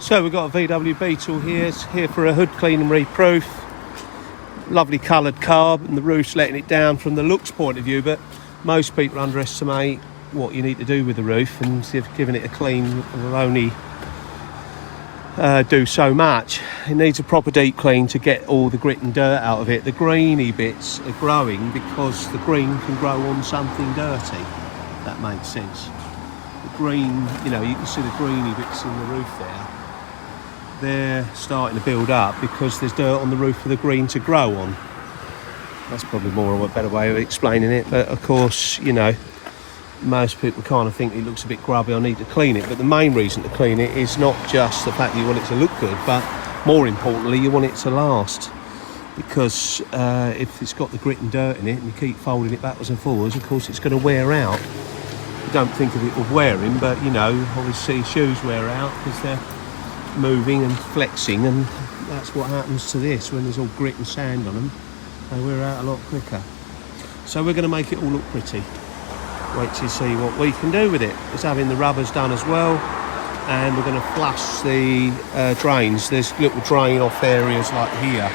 So we've got a VW Beetle here. It's here for a hood clean and reproof. Lovely coloured carb, and the roof's letting it down from the looks point of view, but most people underestimate what you need to do with the roof, and giving it a clean will only do so much. It needs a proper deep clean to get all the grit and dirt out of it. The greeny bits are growing because the green can grow on something dirty. If that makes sense. The green, you can see the greeny bits in the roof there. They're starting to build up because there's dirt on the roof for the green to grow on. That's probably a better way of explaining it, but of course, most people kind of think it looks a bit grubby, I need to clean it, but the main reason to clean it is not just the fact that you want it to look good, but more importantly you want it to last, because if it's got the grit and dirt in it and you keep folding it backwards and forwards, of course it's going to wear out. You don't think of it of wearing, but obviously shoes wear out because they're moving and flexing, and that's what happens to this when there's all grit and sand on them. They wear out a lot quicker. So we're going to make it all look pretty. Wait till you see what we can do with it. It's having the rubbers done as well, and we're going to flush the drains. There's little drain off areas like here,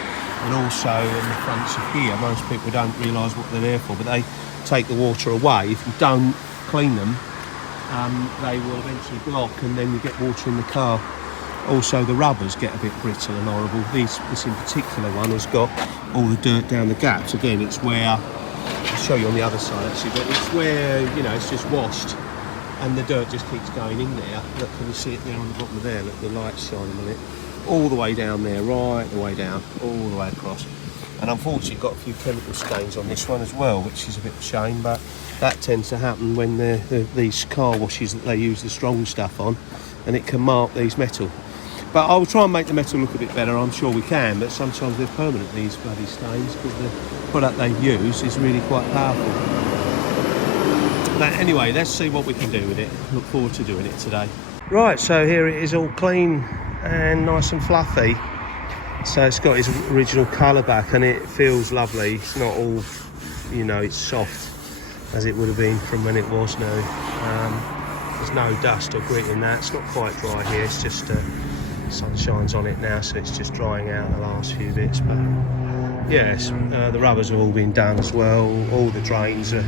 and also in the fronts of here. Most people don't realise what they're there for, but they take the water away. If you don't clean them, they will eventually block, and then you get water in the car. Also, the rubbers get a bit brittle and horrible. This in particular one has got all the dirt down the gaps. Again, it's where, I'll show you on the other side actually, but it's where, it's just washed and the dirt just keeps going in there. Look, can you see it there on the bottom of there? Look, the light's shining on it. All the way down there, right the way down, all the way across. And unfortunately, got a few chemical stains on this one as well, which is a bit of a shame, but that tends to happen when these car washes that they use the strong stuff on, and it can mark these metal. But I'll try and make the metal look a bit better, I'm sure we can, but sometimes they're permanent, these bloody stains, because the product they use is really quite powerful. But anyway, let's see what we can do with it. Look forward to doing it today. Right, so here it is all clean and nice and fluffy. So it's got its original colour back and it feels lovely. It's not all, it's soft as it would have been from when it was new. There's no dust or grit in that. It's not quite dry here, it's just sun shines on it now, so it's just drying out the last few bits. But yes, the rubbers have all been done as well. All the drains are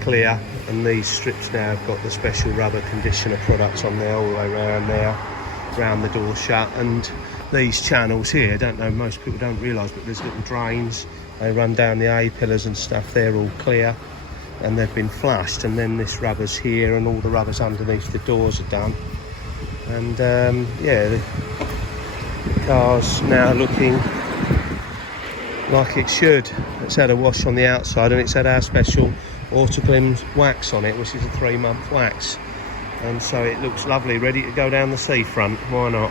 clear, and these strips now have got the special rubber conditioner products on there all the way around now, around the door shut. And these channels here, I don't know, most people don't realise, but there's little drains, they run down the A-pillars and stuff. They're all clear and they've been flushed, and then this rubber's here and all the rubbers underneath the doors are done. And the car's now looking like it should. It's had a wash on the outside, and it's had our special Autoclim wax on it, which is a 3-month wax, and so it looks lovely, ready to go down the seafront. Why not?